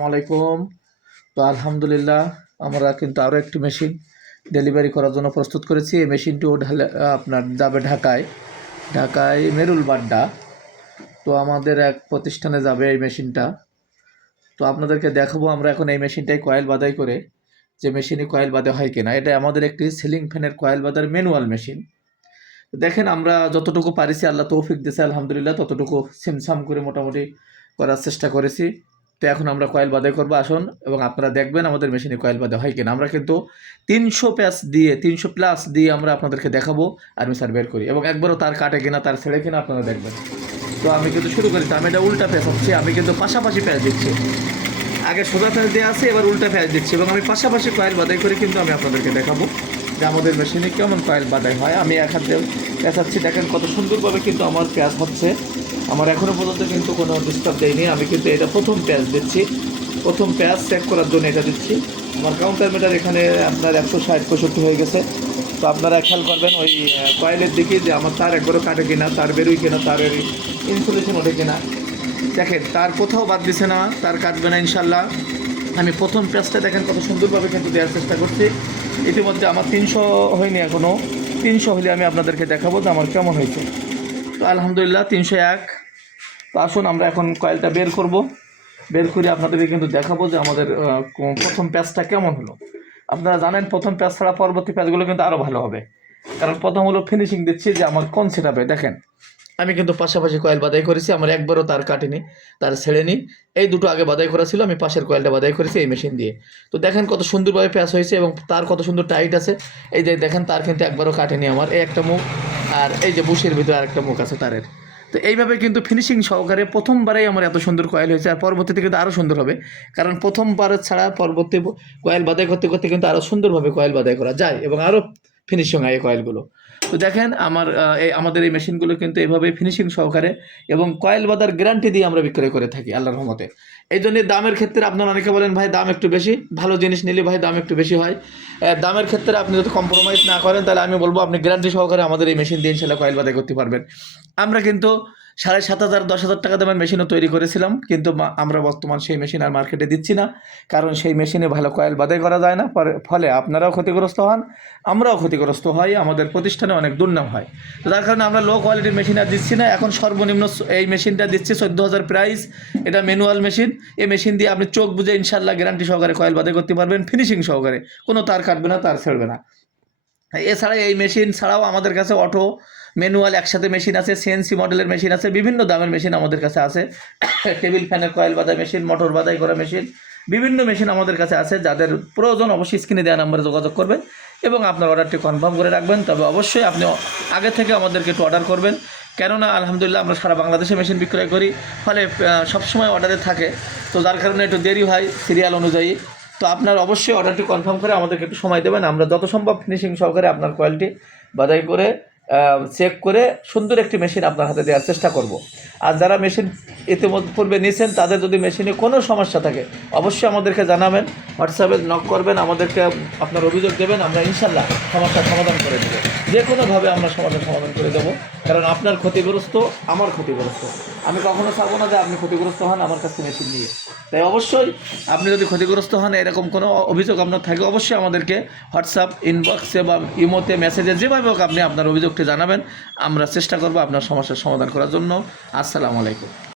আলাইকুম। তো আলহামদুলিল্লাহ, আমরা কিন্তু আরও একটি মেশিন ডেলিভারি করার জন্য প্রস্তুত করেছি। এই মেশিনটিও আপনার যাবে ঢাকায়। ঢাকায় মেরুল বাড্ডা তো আমাদের এক প্রতিষ্ঠানে যাবে এই মেশিনটা। তো আপনাদেরকে দেখাবো, আমরা এখন এই মেশিনটাই কয়েল বাদাই করে যে মেশিনে কয়েল বাদে হয় কিনা। এটা আমাদের একটি সিলিং ফ্যানের কয়েল বাদার ম্যানুয়াল মেশিন। দেখেন, আমরা যতটুকু পারিছি আল্লাহ তৌফিক দিয়েছে, আলহামদুলিল্লাহ, ততটুকু সিমসাম করে মোটামুটি করার চেষ্টা করেছি। তো এখন আমরা কয়েল বাদাই করব, আসুন, এবং আপনারা দেখবেন আমাদের মেশিনে কয়েল বাদে হয় কিনা। আমরা কিন্তু তিনশো প্যাচ দিয়ে, তিনশো প্লাস দিয়ে আমরা আপনাদেরকে দেখাবো আর্মিসার বের করি। এবং একবারও তার কাটে কিনা, তার ছেড়ে কিনা আপনারা দেখবেন। তো আমি কিন্তু শুরু করি আমি এটা উল্টা প্যাচ হচ্ছে আমি কিন্তু পাশাপাশি প্যাচ দিচ্ছি। আগে সোজা প্যাচ দিয়ে আছে, এবার উল্টা প্যাচ দিচ্ছি, এবং আমি পাশাপাশি কয়েল বাদাই করে কিন্তু আমি আপনাদেরকে দেখাবো যে আমাদের মেশিনে কেমন কয়েল বাদাই হয়। আমি এক হাতে পেঁচাচ্ছি দেখেন কত সুন্দরভাবে কিন্তু আমার প্যাচ হচ্ছে। আমার এখনও পর্যন্ত কিন্তু কোনো ডিস্টার্ব দেয়নি। আমি কিন্তু এটা প্রথম প্যাচ দিচ্ছি। প্রথম প্যাচ চেক করার জন্য এটা দিচ্ছি। আমার কাউন্টার মিটার এখানে আপনার একশো ষাট, পঁয়ষট্টি হয়ে গেছে। তো আপনারা খেয়াল করবেন ওই কয়েলের দিকে যে আমার তার একবারও কাটে কিনা, তার বেরোয় কিনা তারের ইনসুলেশন ওঠে কিনা। দেখেন, তার কোথাও বাদ দিছে না, তার কাটবে না ইনশাল্লাহ আমি প্রথম প্যাচটা দেখেন কত সুন্দরভাবে কিন্তু দেওয়ার চেষ্টা করছি। ইতিমধ্যে আমার তিনশো হয়নি এখনও তিনশো হলে আমি আপনাদেরকে দেখাবো যে আমার কেমন হয়েছে। তো আলহামদুলিল্লাহ, তিনশো এক। তো আসুন, আমরা এখন কয়েলটা বের করব। বের করে আপনাদেরকে কিন্তু দেখাবো যে আমাদের প্রথম প্যাচটা কেমন হলো। আপনারা জানেন, প্রথম প্যাচ ছাড়া পরবর্তী প্যাচগুলো কিন্তু আরও ভালো হবে। কারণ প্রথম হলো ফিনিশিং দিচ্ছি যে আমার কোন সেটাপে দেখেন, আমি কিন্তু পাশাপাশি কয়েল বাদাই করেছি, আমার একবারও তার কাটেনি, তার ছেড়েনি। এই দুটো আগে বাদাই করা ছিল, আমি পাশের কয়েলটা বাদাই করেছি এই মেশিন দিয়ে। তো দেখেন কত সুন্দরভাবে প্যাচ হয়েছে এবং তার কত সুন্দর টাইট আছে। এই যে দেখেন, তার কিন্তু একবারও কাটেনি আমার। এই একটা মুখ, আর এই যে বুশের ভিতরে আরেকটা মুখ আছে তারের। তো এইভাবে কিন্তু ফিনিশিং সহকারে প্রথমবারেই আমার এত সুন্দর কয়েল হয়েছে, আর পরবর্তীতে কিন্তু আরও সুন্দর হবে। কারণ প্রথমবার ছাড়া পরবর্তী কয়েল বাদাই করতে করতে কিন্তু আরও সুন্দরভাবে কয়েল বাদাই করা যায় এবং আরও ফিনিশিং হয় এই কয়েলগুলো তো দেখেন আমার এই আমাদের এই মেশিনগুলো কিন্তু এভাবে ফিনিশিং সহকারে এবং কয়েল বাদার গ্যারান্টি দিয়ে আমরা বিক্রয় করে থাকি আল্লাহর রহমতে। এই জন্য দামের ক্ষেত্রে আপনারা অনেকে বলেন, ভাই, দাম একটু বেশি, ভালো জিনিস নিলে ভাই দাম একটু বেশি হয়। দামের ক্ষেত্রে আপনি যদি কম্প্রোমাইজ না করেন, তাহলে আমি বলব আপনি গ্যারান্টি সহকারে আমাদের এই মেশিন দিয়ে ইনশাল্লাহ কয়েল বাদাই করতে পারবেন। আমরা কিন্তু সাড়ে সাত হাজার, দশ হাজার টাকা দামের মেশিনও তৈরি করেছিলাম, কিন্তু আমরা বর্তমান সেই মেশিন আর মার্কেটে দিচ্ছি না, কারণ সেই মেশিনে ভালো কয়েল বাদাই করা যায় না, ফলে আপনারাও ক্ষতিগ্রস্ত হন, আমরাও ক্ষতিগ্রস্ত হই, আমাদের প্রতিষ্ঠানে অনেক দুর্নাম হয়। তার কারণে আমরা লো কোয়ালিটির মেশিন আর দিচ্ছি না, এখন সর্বনিম্ন এই মেশিনটা দিচ্ছি চোদ্দ হাজার প্রাইস এটা ম্যানুয়াল মেশিন এই মেশিন দিয়ে আপনি চোখ বুঝে ইনশাল্লাহ গ্যারান্টি সহকারে কয়েল বাদাই করতে পারবেন ফিনিশিং সহকারে, কোনো তার কাটবে না, তার ছেড়বে না। এছাড়া এই মেশিন ছাড়াও আমাদের কাছে অটো, ম্যানুয়াল একসাথে মেশিন আছে সিএনসি মডেলের মেশিন আছে, বিভিন্ন দামের মেশিন আমাদের কাছে আছে। টেবিল ফ্যানের কয়েল বাদাই মেশিন, মোটর বাদাই করা মেশিন, বিভিন্ন মেশিন আমাদের কাছে আছে, যাদের প্রয়োজন অবশ্যই স্ক্রিনে দেওয়া নাম্বারে যোগাযোগ করবেন এবং আপনার অর্ডারটি কনফার্ম করে রাখবেন। তবে অবশ্যই আপনি আগে থেকে আমাদেরকে একটু অর্ডার করবেন। কেননা, আলহামদুলিল্লাহ, আমরা সারা বাংলাদেশে মেশিন বিক্রয় করি। ফলে সবসময় অর্ডারে থাকে। তো যার কারণে একটু দেরি হয় সিরিয়াল অনুযায়ী। তো আপনার অবশ্যই অর্ডারটি কনফার্ম করে আমাদেরকে একটু সময় দেবেন। আমরা যত সম্ভব ফিনিশিং সহকারে আপনার কোয়ালিটি বাদাই করে চেক করে সুন্দর একটি মেশিন আপনার হাতে দেওয়ার চেষ্টা করব। আর যারা মেশিন ইতিমধ্যে নিয়েছেন তাদের যদি মেশিনে কোনো সমস্যা থাকে, অবশ্যই আমাদেরকে জানাবেন হোয়াটসঅ্যাপে নক করবেন, আমাদেরকে আপনার অভিযোগ দেবেন, আমরা ইনশাল্লাহ সমস্যার সমাধান করে দেবো। যে কোনোভাবে আমরা সমাধান সমাধান করে দেবো, কারণ আপনার ক্ষতিগ্রস্ত, আমার ক্ষতিগ্রস্ত। আমি কখনো চাবো না যে আপনি ক্ষতিগ্রস্ত হন আমার কাছে মেশিন নিয়ে। তাই অবশ্যই আপনি যদি ক্ষতিগ্রস্ত হন, এরকম কোনো অভিযোগ আপনার থাকে, অবশ্যই আমাদেরকে হোয়াটসঅ্যাপ ইনবক্সে বা ইমোতে মেসেজে যেভাবে হোক আপনি আপনার অভিযোগটি জানাবেন। আমরা চেষ্টা করব আপনার সমস্যার সমাধান করার জন্য। আসসালামু আলাইকুম।